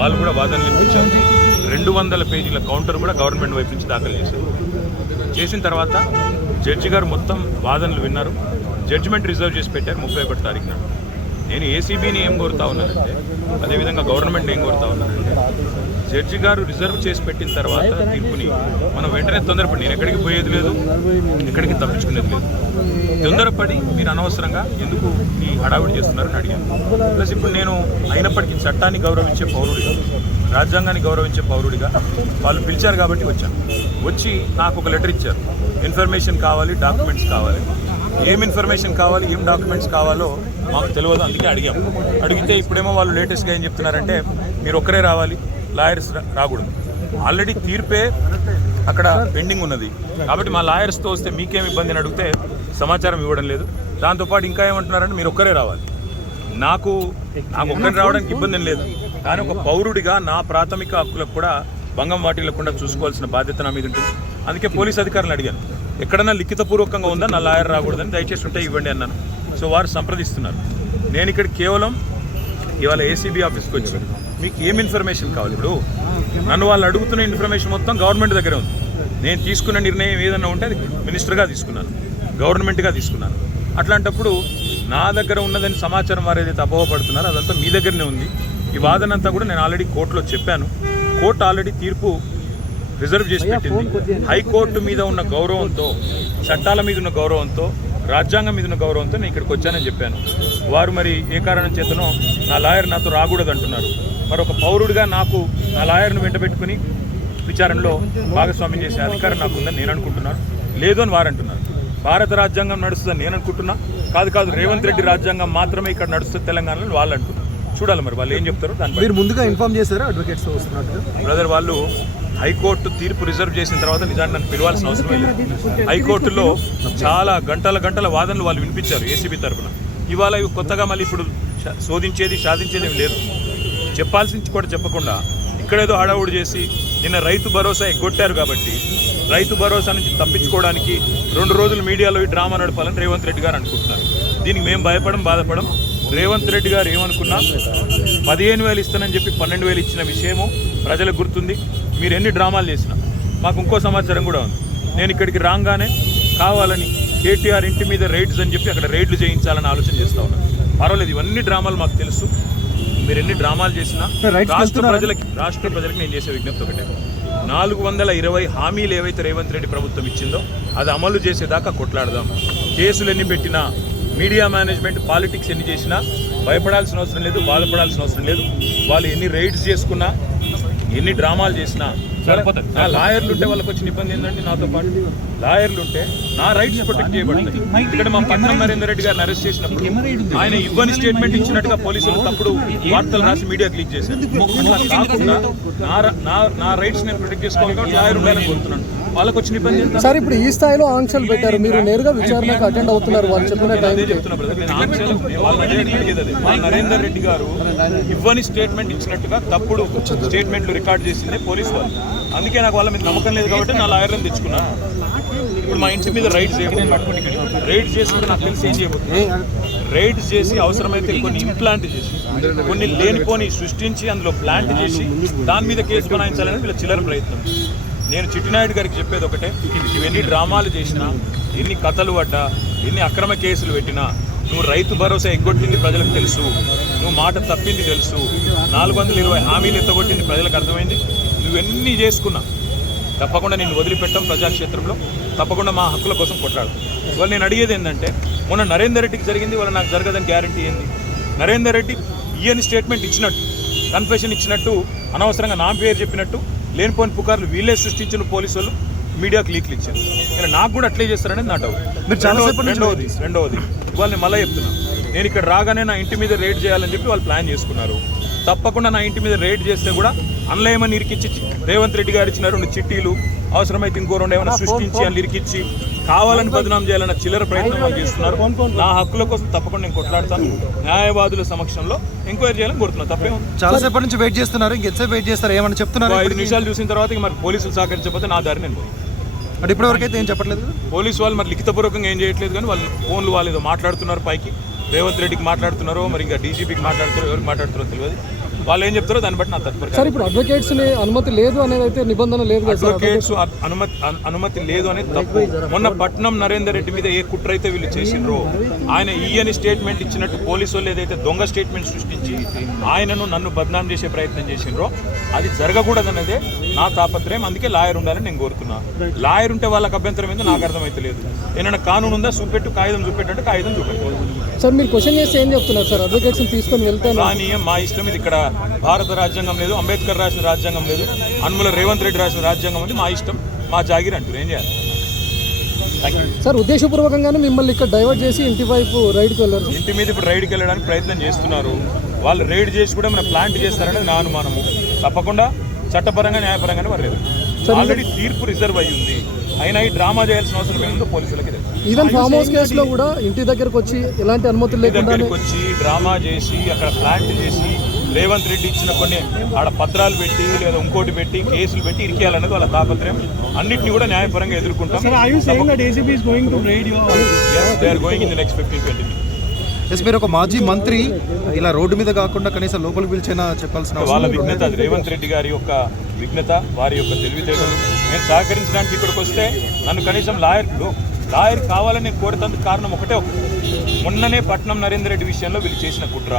వాళ్ళు కూడా వాదనలు వినిపించారు. 200 పేజీల కౌంటర్ కూడా గవర్నమెంట్ వైపు నుంచి దాఖలు చేశారు. చేసిన తర్వాత జడ్జి గారు మొత్తం వాదనలు విన్నారు. జడ్జిమెంట్ రిజర్వ్ చేసి పెట్టారు 31 తారీఖున. నేను ఏసీబీని ఏం కోరుతా ఉన్నానంటే, అదేవిధంగా గవర్నమెంట్ ఏం కోరుతా ఉన్నానంటే, జడ్జి గారు రిజర్వ్ చేసి పెట్టిన తర్వాత తీర్పుని మనం వెంటనే తొందరపడి, నేను ఎక్కడికి పోయేది లేదు, ఎక్కడికి తప్పించుకునేది లేదు, తొందరపడి మీరు అనవసరంగా ఎందుకు ఈ హడావిడి చేస్తున్నారని అడిగాను. ప్లస్ ఇప్పుడు నేను అయినప్పటికీ చట్టాన్ని గౌరవించే పౌరుడిగా, రాజ్యాంగాన్ని గౌరవించే పౌరుడిగా వాళ్ళు పిలిచారు కాబట్టి వచ్చాను. వచ్చి నాకు ఒక లెటర్ ఇచ్చారు, ఇన్ఫర్మేషన్ కావాలి, డాక్యుమెంట్స్ కావాలి. ఏం ఇన్ఫర్మేషన్ కావాలి, ఏం డాక్యుమెంట్స్ కావాలో మాకు తెలియదు, అందుకే అడిగాము. అడిగితే ఇప్పుడేమో వాళ్ళు లేటెస్ట్గా ఏం చెప్తున్నారంటే, మీరు ఒక్కరే రావాలి, లాయర్స్ రాకూడదు. ఆల్రెడీ తీర్పే అక్కడ పెండింగ్ ఉన్నది కాబట్టి మా లాయర్స్తో వస్తే మీకేం ఇబ్బంది అని అడిగితే సమాచారం ఇవ్వడం లేదు. దాంతోపాటు ఇంకా ఏమంటున్నారంటే, మీరు ఒక్కరే రావాలి. నాకు ఒక్కరే రావడానికి ఇబ్బంది లేదు, కానీ ఒక పౌరుడిగా నా ప్రాథమిక హక్కులకు కూడా భంగం వాటిల్లకుండా చూసుకోవాల్సిన బాధ్యత నా మీద ఉంటుంది. అందుకే పోలీస్ అధికారులను అడిగాను, ఎక్కడన్నా లిఖితపూర్వకంగా ఉందా నా లాయర్ రాకూడదని, దయచేసి ఉంటే ఇవ్వండి అన్నాను. సో వారు సంప్రదిస్తున్నారు. నేను ఇక్కడ కేవలం ఇవాళ ఏసీబీ ఆఫీస్కి వచ్చి మీకు ఏం ఇన్ఫర్మేషన్ కావాలి, ఇప్పుడు నన్ను వాళ్ళు అడుగుతున్న ఇన్ఫర్మేషన్ మొత్తం గవర్నమెంట్ దగ్గరే ఉంది. నేను తీసుకున్న నిర్ణయం ఏదన్నా ఉంటే అది మినిస్టర్గా తీసుకున్నాను, గవర్నమెంట్గా తీసుకున్నాను. అట్లాంటప్పుడు నా దగ్గర ఉన్నదని సమాచారం వారు ఏదైతే అపోహపడుతున్నారో అదంతా మీ దగ్గరనే ఉంది. ఈ వాదన అంతా కూడా నేను ఆల్రెడీ కోర్టులో చెప్పాను. కోర్టు ఆల్రెడీ తీర్పు రిజర్వ్ చేసి పెట్టింది. హైకోర్టు మీద ఉన్న గౌరవంతో, చట్టాల మీద ఉన్న గౌరవంతో, రాజ్యాంగం మీద ఉన్న గౌరవంతో నేను ఇక్కడికి వచ్చానని చెప్పాను. వారు మరి ఏ కారణం చేతనో నా లాయర్ నాతో రాకూడదు అంటున్నారు. మరి ఒక పౌరుడిగా నాకు నా లాయర్ను వెంట పెట్టుకుని విచారణలో భాగస్వామ్యం చేసే అధికారం నాకు ఉందని నేను అనుకుంటున్నాను. లేదు అని వారు అంటున్నారు. భారత రాజ్యాంగం నడుస్తుందని నేను అనుకుంటున్నా. కాదు రేవంత్ రెడ్డి రాజ్యాంగం మాత్రమే ఇక్కడ నడుస్తుంది తెలంగాణలో వాళ్ళు అంటున్నారు. చూడాలి మరి వాళ్ళు ఏం చెప్తారో. దాన్ని మీరు ముందుగా ఇన్ఫార్మ్ చేశారా అడ్వకేట్స్ వస్తున్నట్టు? బ్రదర్, వాళ్ళు హైకోర్టు తీర్పు రిజర్వ్ చేసిన తర్వాత నిజాన్ని నన్ను పిలవాల్సిన అవసరం లేదు. హైకోర్టులో చాలా గంటల వాదనలు వాళ్ళు వినిపించారు ఏసీబీ తరఫున. ఇవాళ కొత్తగా మళ్ళీ ఇప్పుడు సాధించేది లేదు. చెప్పాల్సింది కూడా చెప్పకుండా ఇక్కడేదో హడావుడి చేసి నిన్న రైతు భరోసా ఎగ్గొట్టారు కాబట్టి రైతు భరోసా నుంచి తప్పించుకోవడానికి 2 రోజులు మీడియాలో ఈ డ్రామా నడపాలని రేవంత్ రెడ్డి గారు అనుకుంటున్నారు. దీనికి మేము బాధపడం. రేవంత్ రెడ్డి గారు ఏమనుకున్నా 15,000 ఇస్తానని చెప్పి 12,000 ఇచ్చిన విషయము ప్రజలకు గుర్తుంది. మీరు ఎన్ని డ్రామాలు చేసినా మాకు ఇంకో సమాచారం కూడా ఉంది. నేను ఇక్కడికి రాగానే కావాలని కేటీఆర్ ఇంటి మీద రైడ్స్ అని చెప్పి అక్కడ రైడ్లు చేయించాలని ఆలోచన చేస్తూ ఉన్నాను. పర్వాలేదు, ఇవన్నీ డ్రామాలు మాకు తెలుసు. మీరు ఎన్ని డ్రామాలు చేసినా రాష్ట్ర ప్రజలకి నేను చేసే విజ్ఞప్తి ఒకటే, 420 హామీలు ఏవైతే రేవంత్ రెడ్డి ప్రభుత్వం ఇచ్చిందో అది అమలు చేసేదాకా కొట్లాడదాం. కేసులు ఎన్ని పెట్టినా, మీడియా మేనేజ్మెంట్ పాలిటిక్స్ ఎన్ని చేసినా భయపడాల్సిన అవసరం లేదు, బాధపడాల్సిన అవసరం లేదు. వాళ్ళు ఎన్ని రైడ్స్ చేసుకున్నా, ఎన్ని డ్రామాలు చేసినా సరిపోతుంది. నా లాయర్లు ఉంటే వాళ్ళకి వచ్చిన ఇబ్బంది ఏంటంటే, నాతో పాటు లాయర్లు ఉంటే నా రైట్స్ ప్రొటెక్ట్ చేయబడతాయి. ఇక్కడ మా పట్నం నరేందర్ రెడ్డి గారిని అరెస్ట్ చేసినప్పుడు ఆయన ఇవ్వని స్టేట్మెంట్ ఇచ్చినట్టుగా పోలీసులు తప్పుడు వార్తలు రాసి మీడియాకి లీక్ చేశారు. అలా కాకుండా నా రైట్స్ నేను ప్రొటెక్ట్ చేసుకోవాలి, లాయర్ ఉండాలని కోరుతున్నాను. వాళ్ళకి వచ్చిన ఇబ్బంది ఏంటి సార్? ఇప్పుడు ఈ స్థాయిలో ఆంక్షలు పెట్టారు, మీరు నేరుగా విచారణకు అటెండ్ అవుతున్నారు. వాళ్ళు చెప్పిన అదే చెప్తున్నా బ్రదర్, నేను ఆంక్షలు వాళ్ళ నరేందర్ రెడ్డి గారు ఇవ్వని స్టేట్మెంట్ ఇచ్చినట్టుగా తప్పుడు స్టేట్మెంట్లు రికార్డ్ చేసిందే పోలీసు వాళ్ళు. అందుకే నాకు వాళ్ళ మీద నమ్మకం లేదు కాబట్టి నా లాయర్లను తెచ్చుకున్నాను. ఇప్పుడు మా ఇంటి మీద రైడ్స్ రైడ్స్ చేసి కూడా నాకు తెలిసి ఏం చేయబోతుంది, రైడ్స్ చేసి అవసరమైతే కొన్ని ఇంప్లాంట్ చేసి కొన్ని లేనిపోని సృష్టించి అందులో ప్లాంట్ చేసి దాని మీద కేసు బనాయించాలని వీళ్ళ చిల్లర ప్రయత్నం. నేను చిట్టినాయుడు గారికి చెప్పేది ఒకటే, ఇవన్నీ డ్రామాలు చేసినా, ఎన్ని కథలు పడ్డా, ఎన్ని అక్రమ కేసులు పెట్టినా, నువ్వు రైతు భరోసా ఎగ్గొట్టింది ప్రజలకు తెలుసు, నువ్వు మాట తప్పింది తెలుసు, 420 హామీలు ఎత్తగొట్టింది ప్రజలకు అర్థమైంది. నువ్వెన్నీ చేసుకున్నా తప్పకుండా నేను వదిలిపెట్టాం. ప్రజాక్షేత్రంలో తప్పకుండా మా హక్కుల కోసం కొట్లాడు. ఇవాళ నేను అడిగేది ఏంటంటే, మొన్న నరేందర్ రెడ్డికి జరిగింది, వాళ్ళ నాకు జరగదని గ్యారంటీ ఏంది? నరేందర్ రెడ్డి ఈయన స్టేట్మెంట్ ఇచ్చినట్టు, కన్ఫెషన్ ఇచ్చినట్టు, అనవసరంగా నా పేరు చెప్పినట్టు లేనిపోని పుకార్లు వీళ్ళే సృష్టించిన పోలీసు వాళ్ళు మీడియాకు లీక్లు ఇచ్చారు. ఇలా నాకు కూడా అట్లే చేస్తారనేది నా డౌట్. రెండవది ఇవాళ నేను మళ్ళీ చెప్తున్నా, నేను ఇక్కడ రాగానే నా ఇంటి మీద రైడ్ చేయాలని చెప్పి వాళ్ళు ప్లాన్ చేసుకున్నారు. తప్పకుండా నా ఇంటి మీద రైడ్ చేస్తే కూడా అందులో ఏమని ఇరికిచ్చి రేవంత్ రెడ్డి గారు ఇచ్చిన 2 చిట్టీలు, అవసరమైతే ఇంకో 2 ఏమైనా సృష్టించి అని ఇరికిచ్చి కావాలని బదనాం చేయాలన్న చిల్లర ప్రయత్నం చేస్తున్నారు. నా హక్కుల కోసం తప్పకుండా నేను కొట్లాడతాను. న్యాయవాదుల సమక్షంలో ఎంక్వైరీ చేయాలని కోరుతున్నాను. తప్పే చాలాసేపటి నుంచి వెయిట్ చేస్తున్నారు, ఇంకెంతసేపు వెయిట్ చేస్తారు? ఏమని చెప్తున్నారు? 5 నిమిషాలు చూసిన తర్వాత మరి పోలీసులు సహకరించకపోతే నా దారి నేను అంటే ఇప్పటివరకైతే ఏం చెప్పట్లేదు పోలీసు వాళ్ళు. మరి లిఖితపూర్వకంగా ఏం చేయట్లేదు, కానీ వాళ్ళు ఫోన్లు వాళ్ళు ఏదో మాట్లాడుతున్నారు పైకి. రేవంత్ రెడ్డికి మాట్లాడుతున్నారో, మరి ఇంకా డీజీపీకి మాట్లాడుతున్నారో, ఎవరికి మాట్లాడుతున్నారో తెలియదు. వాళ్ళు ఏం చెప్తారో దాన్ని బట్టి నా తదుపరి సార్ ఇప్పుడు అడ్వకేట్స్ ని అనుమతి లేదు అనేది అయితే నిబంధన లేదు కదా సార్. అడ్వకేట్స్ అనుమతి లేదు అనేది తప్పు. మొన్న పట్నం నరేందర్ రెడ్డి మీద ఏ కుట్ర అయితే వీళ్ళు చేసిండ్రో, ఆయన ఈయని స్టేట్మెంట్ ఇచ్చినట్టు పోలీసు వాళ్ళు ఏదైతే దొంగ స్టేట్మెంట్ సృష్టించి ఆయనను నన్ను బద్నాం చేసే ప్రయత్నం చేసిండ్రో అది జరగకూడదన్నదే నా తాపత్రయం. అందుకే లాయర్ ఉండాలని నేను కోరుకున్నా. లాయర్ ఉంటే వాళ్ళకి అభ్యంతరం ఏందో నాకు అర్థమైతే లేదు. ఏమైనా కానూన్ ఉందా చూపెట్టు, కాగితం చూపెట్టు, కాగితం చూపెట్టు. సార్ మీరు క్వశ్చన్ చేస్తే ఏం చెప్తున్నారు సార్? అడ్వకేట్స్ తీసుకొని వెళ్తాను కానీ మా ఇష్టం. ఇది ఇక్కడ భారత రాజ్యాంగం లేదు, అంబేద్కర్ రాసిన రాజ్యాంగం లేదు, అనుమల రేవంత్ రెడ్డి రాసిన రాజ్యాంగం ఉంది. మా ఇష్టం, మా జాగిరి అంటారు. ఏం చేయాలి? సార్ ఉద్దేశపూర్వకంగానే మిమ్మల్ని ఇక్కడ డైవర్ట్ చేసి ఇంటి వైపు రైడ్కి వెళ్ళారు. ఇంటి మీద ఇప్పుడు రైడ్కి వెళ్ళడానికి ప్రయత్నం చేస్తున్నారు. వాళ్ళు రైడ్ చేసి కూడా మన ప్లాంట్ చేస్తారనేది నా అనుమానము. తప్పకుండా చట్టపరంగా న్యాయపరంగానే వర్లేదు. ఆల్రెడీ తీర్పు రిజర్వ్ అయ్యి ఉంది. అయినా ఈ డ్రామా చేయాల్సిన అవసరం ఏముందో పోలీసులకి తెలుసు. ఈవెన్ ఫామ్ హౌస్ కేసులో కూడా ఇంటి దగ్గరకు వచ్చి ఎలాంటి అనుమతులు లేకుండా దగ్గరికి వచ్చి డ్రామా చేసి అక్కడ ప్లాంట్ చేసి రేవంత్ రెడ్డి ఇచ్చిన కొన్ని ఆడ పత్రాలు పెట్టి లేదా ఇంకోటి పెట్టి కేసులు పెట్టి ఇరికేయాలన్నది వాళ్ళ తాపత్రయం. అన్నింటినీ కూడా న్యాయపరంగా ఎదుర్కొంటాం. Going in the next 15-20 minutes. Yes, మీరు ఒక మాజీ మంత్రి ఇలా రోడ్డు మీద కాకుండా కనీసం లోపలికి పిలిచైనా చెప్పాల్సిన వాళ్ళ విఘ్నత, అది రేవంత్ రెడ్డి గారి యొక్క విఘ్నత, వారి యొక్క తెలివితేటలు. నేను సహకరించడానికి ఇక్కడికి వస్తే నన్ను కనీసం లాయర్ కావాలని నేను కోరుతందుకు కారణం ఒకటే. మొన్ననే పట్నం నరేందర్ రెడ్డి విషయంలో వీళ్ళు చేసిన కుట్ర,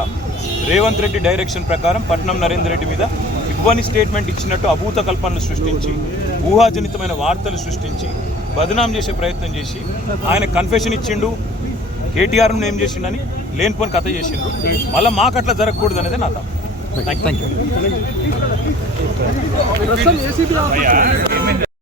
రేవంత్ రెడ్డి డైరెక్షన్ ప్రకారం పట్నం నరేందర్ రెడ్డి మీద ఇవ్వని స్టేట్మెంట్ ఇచ్చినట్టు అభూత కల్పనలు సృష్టించి, ఊహాజనితమైన వార్తలు సృష్టించి బదనాం చేసే ప్రయత్నం చేసి ఆయన కన్ఫెషన్ ఇచ్చిండు, కేటీఆర్ను ఏం చేసిండని లేనిపోని కథ చేసిండ్రు. మళ్ళీ మాకు అట్లా జరగకూడదు అనేది నా తప్ప. Thank you.